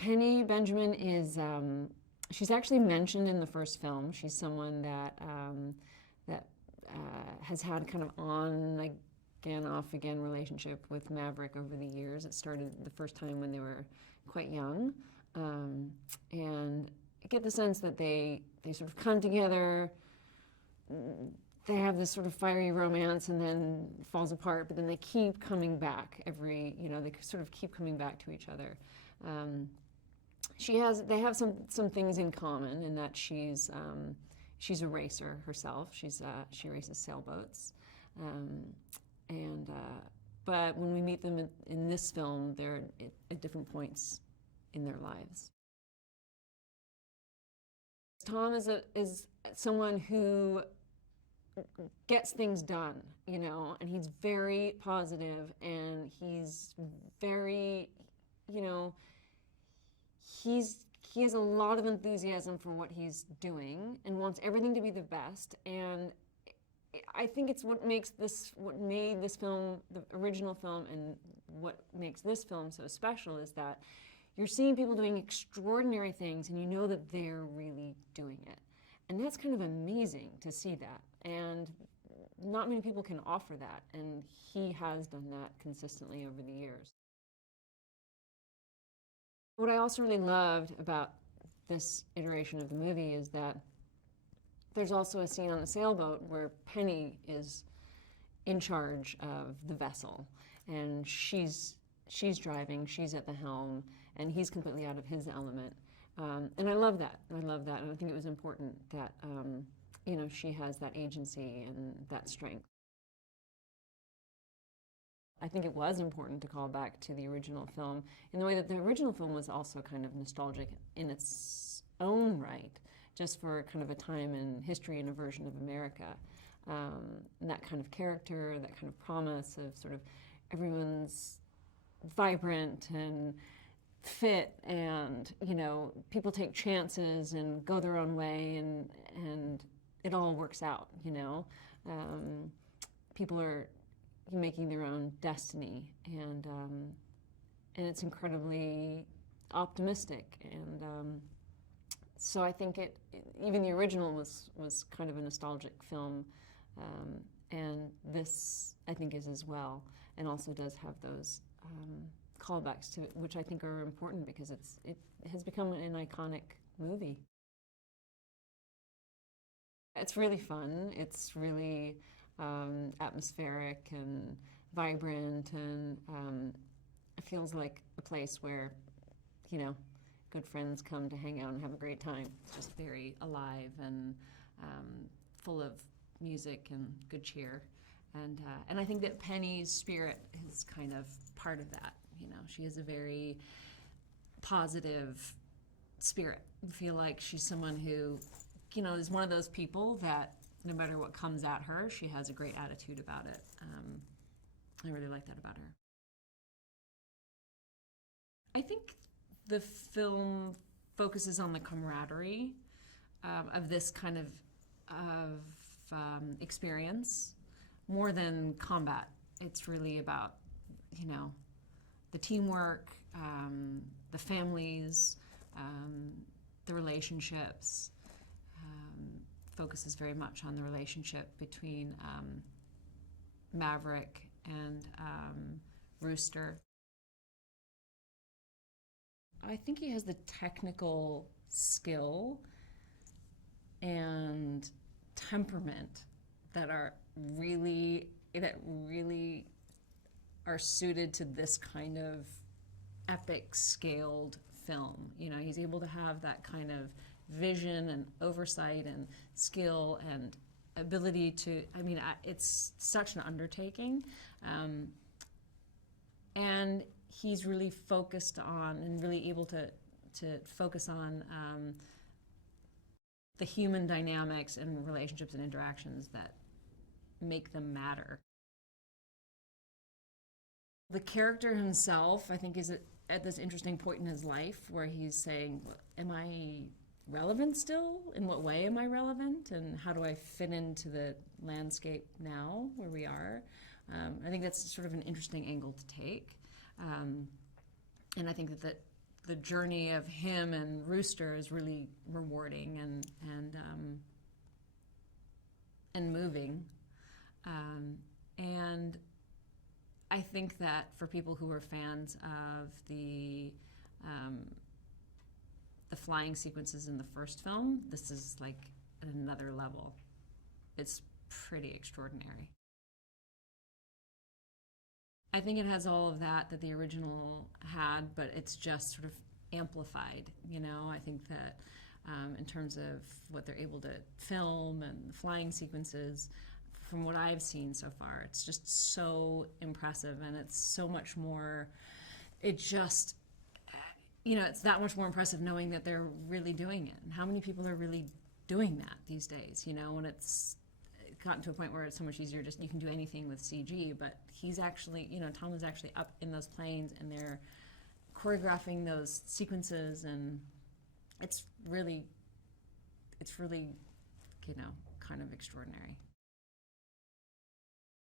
Penny Benjamin is, she's actually mentioned in the first film. She's someone that, has had kind of on again, off again relationship with Maverick over the years. It started the first time when they were quite young. And I get the sense that they sort of come together, they have this sort of fiery romance and then falls apart, but then they keep coming back they sort of keep coming back to each other. They have some things in common in that she's a racer herself. She races sailboats. But when we meet them in this film, they're at different points in their lives. Tom is someone who gets things done, and he's very positive, and he's very, he has a lot of enthusiasm for what he's doing and wants everything to be the best. And I think it's what made this film, the original film, and what makes this film so special is that you're seeing people doing extraordinary things and you know that they're really doing it. And that's kind of amazing to see that. And not many people can offer that, and he has done that consistently over the years. What I also really loved about this iteration of the movie is that there's also a scene on the sailboat where Penny is in charge of the vessel, and she's driving, she's at the helm, and he's completely out of his element. And I love that. And I think it was important that she has that agency and that strength. I think it was important to call back to the original film in the way that the original film was also kind of nostalgic in its own right, just for kind of a time in history and a version of America. And that kind of character, that kind of promise of sort of everyone's vibrant and fit, and people take chances and go their own way, and it all works out. People are making their own destiny, and it's incredibly optimistic. And so I think even the original was kind of a nostalgic film, and this I think is as well, and also does have those callbacks to it, which I think are important because it has become an iconic movie. It's really fun. It's really atmospheric and vibrant, and it feels like a place where, good friends come to hang out and have a great time. It's just very alive and full of music and good cheer. And I think that Penny's spirit is kind of part of that. She is a very positive spirit. I feel like she's someone who, is one of those people that no matter what comes at her, she has a great attitude about it. I really like that about her. I think the film focuses on the camaraderie of this kind of experience more than combat. It's really about, the teamwork, the families, the relationships. Focuses very much on the relationship between Maverick and Rooster. I think he has the technical skill and temperament that really are suited to this kind of epic scaled film. He's able to have that kind of vision and oversight and skill and ability to, it's such an undertaking. And he's really focused on and really able to focus on the human dynamics and relationships and interactions that make them matter. The character himself, I think, is at this interesting point in his life where he's saying, am I relevant still? In what way am I relevant? And how do I fit into the landscape now where we are? I think that's sort of an interesting angle to take. And I think that the journey of him and Rooster is really rewarding and moving. And I think that for people who are fans of the flying sequences in the first film, this is like at another level. It's pretty extraordinary. I think it has all of that the original had, but it's just sort of amplified, you know? I think that in terms of what they're able to film and the flying sequences, from what I've seen so far, it's just so impressive, and it's so much more, it just, you know, it's that much more impressive knowing that they're really doing it. And how many people are really doing that these days, you know? And it's gotten to a point where it's so much easier, just you can do anything with CG, but he's actually, you know, Tom is actually up in those planes and they're choreographing those sequences, and it's really, you know, kind of extraordinary.